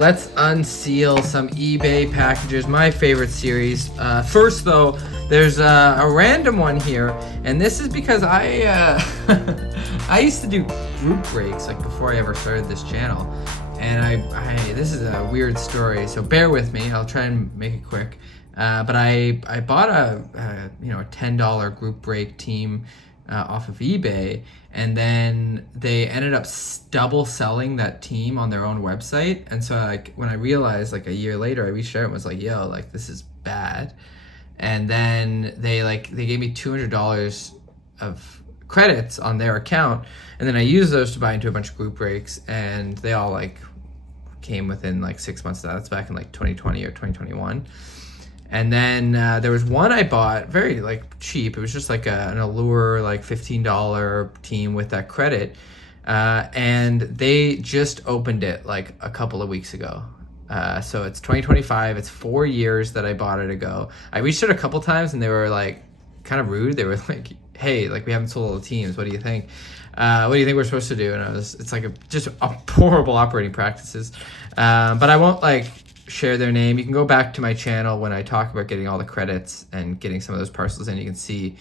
Let's unseal some eBay packages, my favorite series. First though, there's a random one here, and this is because I I used to do group breaks like before I ever started this channel, and I this is a weird story, so bear with me. I'll try and make it quick. But I bought a $10 group break team off of eBay, and then they ended up double selling that team on their own website. And so like when I realized like a year later, I reached out and was like, yo, like this is bad. And then they gave me $200 of credits on their account, and then I used those to buy into a bunch of group breaks, and they all like came within like 6 months of that. That's back in like 2020 or 2021. And then there was one I bought very like cheap. It was just like an Allure like $15 team with that credit, and they just opened it like a couple of weeks ago. So it's 2025. It's 4 years that I bought it ago. I reached out a couple times and they were like kind of rude. They were like, "Hey, like we haven't sold all the teams. What do you think? What do you think we're supposed to do?" And it's like just horrible operating practices. But I won't like share their name. You can go back to my channel when I talk about getting all the credits and getting some of those parcels in. You can see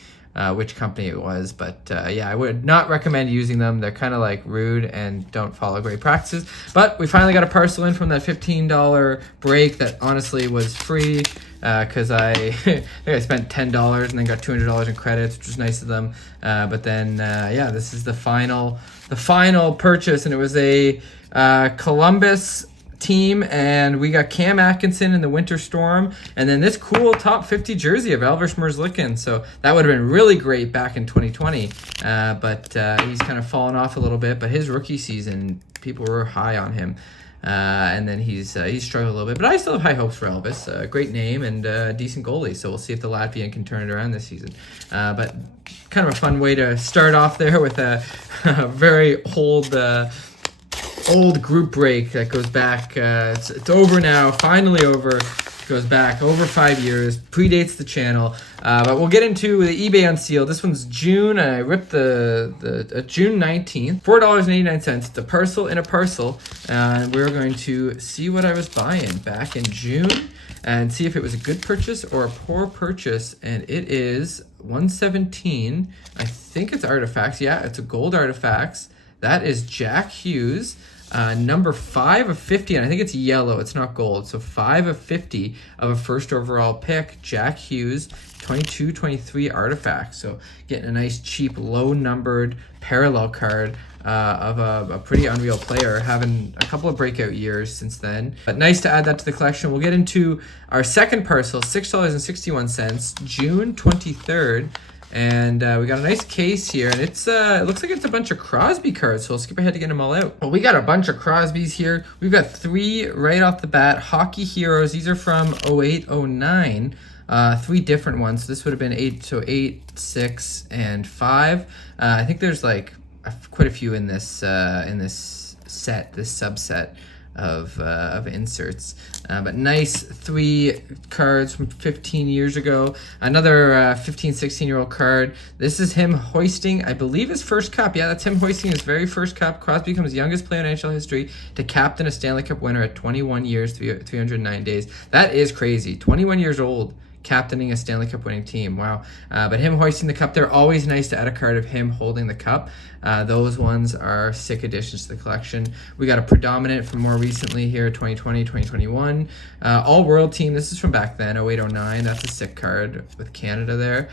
which company it was. But yeah, I would not recommend using them. They're kind of like rude and don't follow great practices. But we finally got a parcel in from that $15 break that honestly was free, because I think I spent $10 and then got $200 in credits, which was nice of them. But then yeah, this is the final purchase, and it was a Columbus team, and we got Cam Atkinson in the Winter Storm, and then this cool top 50 jersey of Elvis Merzlikins. So that would have been really great back in 2020, but he's kind of fallen off a little bit. But his rookie season, people were high on him, and then he's struggled a little bit. But I still have high hopes for Elvis. Great name and decent goldie. So we'll see if the Latvian can turn it around this season. But kind of a fun way to start off there with a very old group break that goes back. It's over now, finally over. It goes back over 5 years, predates the channel. But we'll get into the eBay Unsealed. This one's June, and I ripped the June 19th, $4.89. It's a parcel in a parcel, and we're going to see what I was buying back in June and see if it was a good purchase or a poor purchase. And it is 117. I think it's Artifacts. Yeah, it's a gold Artifacts. That is Jack Hughes. Number 5 of 50, and I think it's yellow, it's not gold. So 5 of 50 of a first overall pick, Jack Hughes, 22-23 Artifacts. So getting a nice cheap low numbered parallel card of a pretty unreal player, having a couple of breakout years since then. But nice to add that to the collection. We'll get into our second parcel, $6.61, June 23rd. And we got a nice case here, and it's it looks like it's a bunch of Crosby cards, so we'll skip ahead to get them all out. Well, we got a bunch of Crosbys here. We've got 3 right off the bat, Hockey Heroes. These are from 08-09, 3 different ones. So this would have been 8, 6, and 5. I think there's like quite a few in this set, this subset of inserts, but nice 3 cards from 15 years ago. Another 16-year-old card. This is him hoisting, I believe, his first cup. Yeah, that's him hoisting his very first cup. Crosby becomes the youngest player in NHL history to captain a Stanley Cup winner at 21 years, 309 days. That is crazy. 21 years old, captaining a Stanley Cup winning team. Wow. But him hoisting the cup, they're always nice to add a card of him holding the cup. Those ones are sick additions to the collection. We got a predominant from more recently here, 2020, 2021. All-World team, this is from back then, 08-09. That's a sick card with Canada there.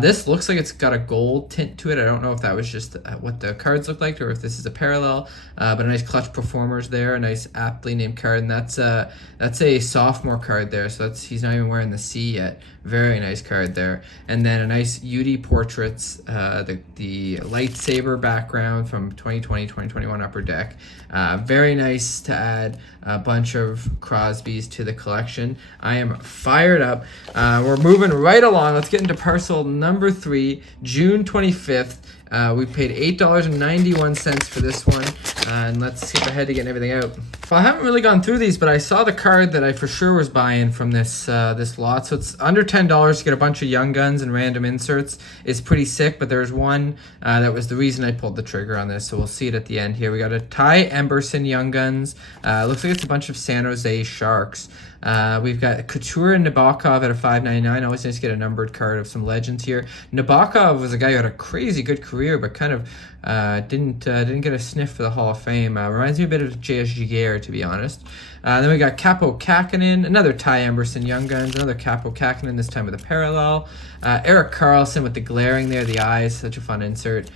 This looks like it's got a gold tint to it. I don't know if that was just what the cards look like or if this is a parallel, but a nice Clutch Performers there, a nice aptly named card, and that's a sophomore card there, so he's not even wearing the C yet. Very nice card there. And then a nice UD Portraits, the lightsaber background from 2020, 2021 Upper Deck. Very nice to add a bunch of Crosbys to the collection. I am fired up. We're moving right along. Let's get into parcel number 3, June 25th. We paid $8.91 for this one. And let's skip ahead to getting everything out. Well, I haven't really gone through these, but I saw the card that I for sure was buying from this this lot. So it's under $10 to get a bunch of Young Guns and random inserts. It's pretty sick, but there's one that was the reason I pulled the trigger on this. So we'll see it at the end here. We got a Ty Emberson Young Guns. Looks like it's a bunch of San Jose Sharks. We've got Couture and Nabokov at a $5.99. Always nice to get a numbered card of some legends here. Nabokov was a guy who had a crazy good career, but kind of didn't get a sniff for the Hall of Fame. Reminds me a bit of J.S. Giguère, to be honest. Then we got Capo Kakinen, another Ty Emberson Young Guns, another Capo Kakinen, this time with a parallel. Erik Karlsson with the glaring there, the eyes, such a fun insert.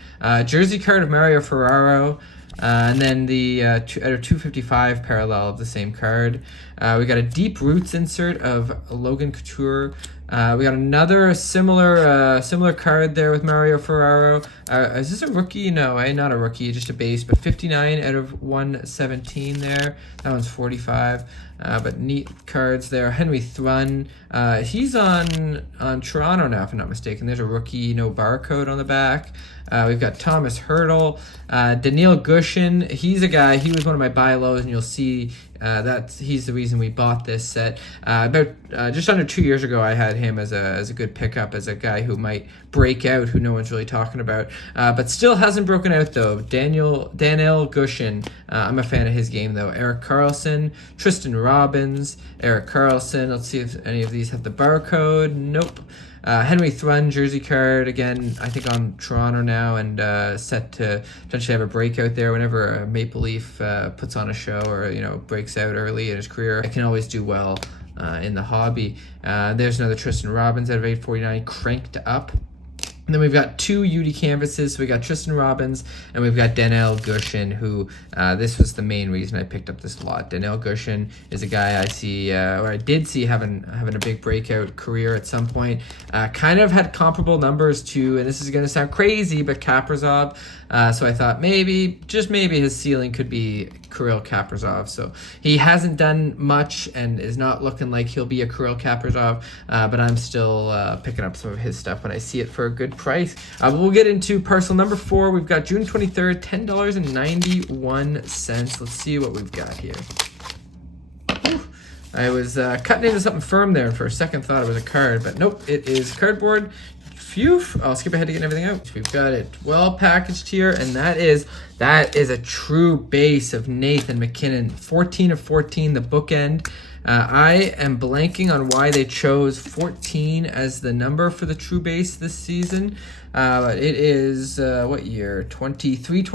Jersey card of Mario Ferraro. And then the at a 255 parallel of the same card. We got a Deep Roots insert of Logan Couture. We got another similar card there with Mario Ferraro. Is this a rookie? No, not a rookie, just a base, but 59 out of 117 there. That one's 45. But neat cards there. Henry Thrun. He's on Toronto now, if I'm not mistaken. There's a rookie, no barcode on the back. We've got Thomas Hertel. Daniil Gushin. He's a guy, he was one of my buy lows, and you'll see that he's the reason we bought this set. About just under 2 years ago, I had him as a good pickup, as a guy who might break out, who no one's really talking about, but still hasn't broken out though. Daniil Gushin, I'm a fan of his game though. Erik Karlsson, Tristan Robbins, Erik Karlsson. Let's see if any of these have the barcode. Nope. Henry Thrun jersey card, again, I think on Toronto now, and set to potentially have a breakout there. Whenever a Maple Leaf puts on a show, or breaks out early in his career, it can always do well in the hobby. There's another Tristan Robbins out of 849, cranked up. And then we've got two UD canvases. So we got Tristan Robbins, and we've got Daniil Gushin, who this was the main reason I picked up this lot. Daniil Gushin is a guy I see, or I did see having a big breakout career at some point. Kind of had comparable numbers to, and this is going to sound crazy, but Kaprizov. So I thought maybe, just maybe, his ceiling could be Kirill Kaprizov. So he hasn't done much and is not looking like he'll be a Kirill Kaprizov, but I'm still picking up some of his stuff when I see it for a good price. We'll get into parcel number 4. We've got June 23rd, $10.91. Let's see what we've got here. Whew. I was cutting into something firm there, and for a second thought it was a card, but nope, it is cardboard. Phew. I'll skip ahead to get everything out. We've got it well packaged here, and that is a true base of Nathan MacKinnon. 14 of 14, the bookend. I am blanking on why they chose 14 as the number for the true base this season. But it is, what year? 23-24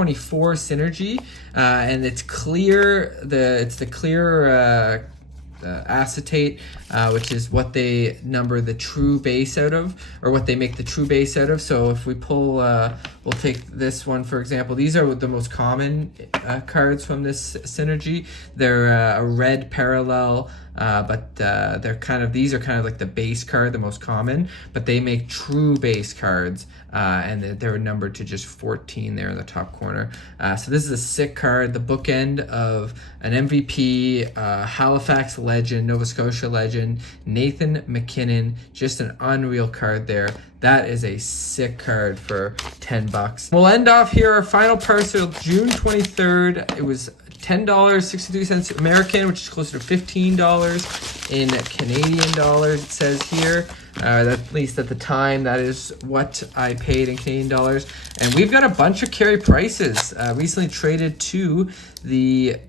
Synergy. And it's clear, it's the clear acetate, which is what they number the true base out of, or what they make the true base out of. So if we pull, we'll take this one for example. These are the most common cards from this Synergy. They're a red parallel, but these are kind of like the base card, the most common, but they make true base cards, and they're numbered to just 14 there in the top corner. So this is a sick card, the bookend of an MVP, Halifax legend, Nova Scotia legend, Nathan MacKinnon. Just an unreal card there. That is a sick card for $10. We'll end off here our final parcel, June 23rd. It was $10.63 American, which is closer to $15 in Canadian dollars, it says here. At least at the time, that is what I paid in Canadian dollars. And we've got a bunch of Carey Prices recently traded to the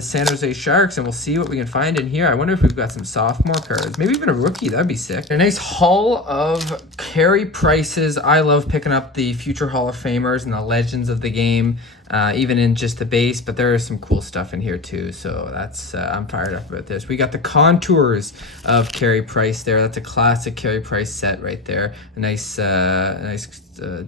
San Jose Sharks, and we'll see what we can find in here. I wonder if we've got some sophomore cards, maybe even a rookie. That'd be sick. A nice haul of Carey Prices. I love picking up the future Hall of Famers and the legends of the game, even in just the base, but there is some cool stuff in here too. So that's I'm fired up about this. We got the contours of Carey Price there. That's a classic Carey Price set right there. A nice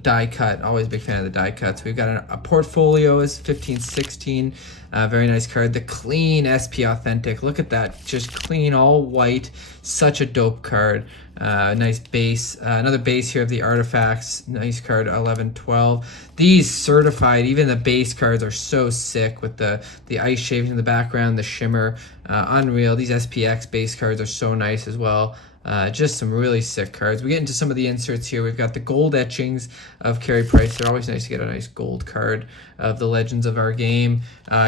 die cut. Always a big fan of the die cuts. We've got a portfolio is 15-16. Very nice card. The clean SP Authentic. Look at that. Just clean, all white. Such a dope card. Nice base. Another base here of the Artifacts. Nice card, 11-12. These certified, even the base cards are so sick with the ice shavings in the background, the shimmer. Unreal. These SPX base cards are so nice as well. Just some really sick cards. We get into some of the inserts here. We've got the gold etchings of Carey Price. They're always nice to get a nice gold card of the legends of our game.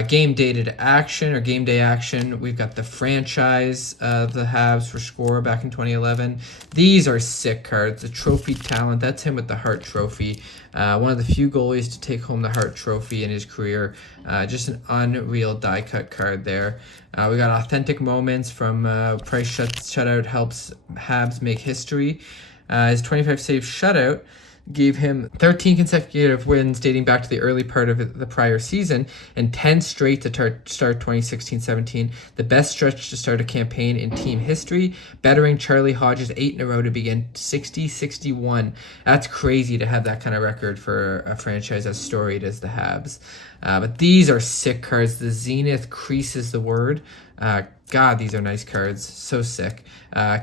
Game dated action or game day action. We've got the franchise of the Habs for score back in 2011. These are sick cards. The trophy talent, that's him with the Hart Trophy. One of the few goalies to take home the Hart Trophy in his career. Just an unreal die cut card there. We got authentic moments from Price shutout helps Habs make history. His 25 save shutout gave him 13 consecutive wins dating back to the early part of the prior season and 10 straight to start 2016-17, the best stretch to start a campaign in team history, bettering Charlie Hodge's 8 in a row to begin 60-61. That's crazy to have that kind of record for a franchise as storied as the Habs. But these are sick cards. The Zenith creases the word. God, these are nice cards. So sick.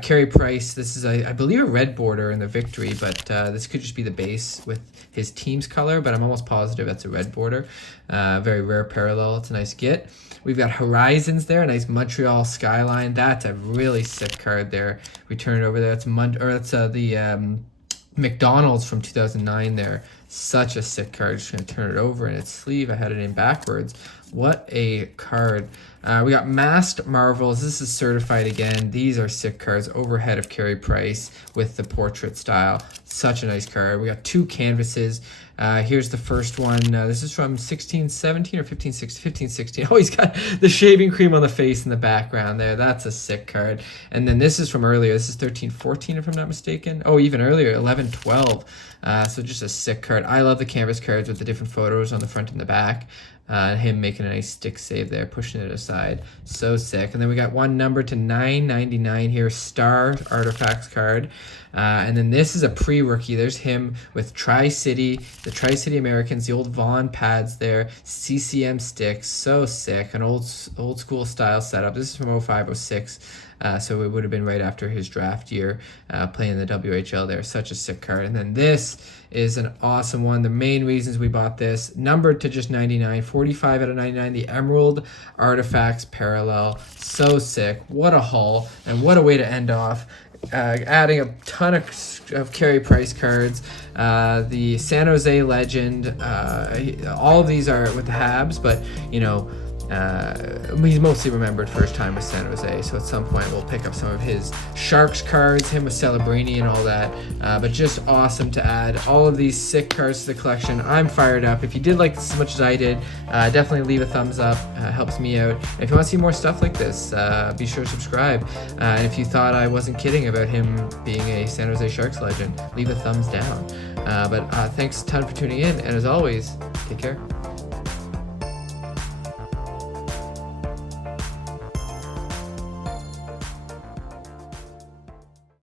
Carey Price, this is, I believe, a red border in the victory, but this could just be the base with his team's color, but I'm almost positive that's a red border. Very rare parallel. It's a nice get. We've got Horizons there, a nice Montreal skyline. That's a really sick card there. We turn it over there. That's the McDonald's from 2009 there. Such a sick card. Just going to turn it over in its sleeve. I had it in backwards. What a card. We got Masked Marvels. This is certified again. These are sick cards. Overhead of Carey Price with the portrait style. Such a nice card. We got 2 canvases. Here's the first one. This is from 16-17 or 15-16. Oh, he's got the shaving cream on the face in the background there. That's a sick card. And then this is from earlier. This is 13-14 if I'm not mistaken. Oh, even earlier, 11-12. So just a sick card. I love the canvas cards with the different photos on the front and the back. Him making a nice stick save there, pushing it aside. So sick. And then we got one number to 999 here, Star Artifacts card. And then this is a pre-rookie. There's him with Tri-City, the Tri-City Americans, the old Vaughn pads there, CCM sticks. So sick. An old school style setup. This is from 05-06. So it would have been right after his draft year, playing the WHL there. Such a sick card. And then this is an awesome one. The main reasons we bought this, numbered to just 99, 45 out of 99, the Emerald Artifacts Parallel. So sick. What a haul, and what a way to end off. Adding a ton of Carey Price cards, the San Jose Legend, all of these are with the Habs, but, you know, he's mostly remembered for his time with San Jose, so at some point we'll pick up some of his Sharks cards, him with Celebrini and all that, but just awesome to add all of these sick cards to the collection. I'm fired up. If you did like this as much as I did, definitely leave a thumbs up. Helps me out. And if you want to see more stuff like this, be sure to subscribe. And if you thought I wasn't kidding about him being a San Jose Sharks legend, leave a thumbs down. But thanks a ton for tuning in, and as always, take care.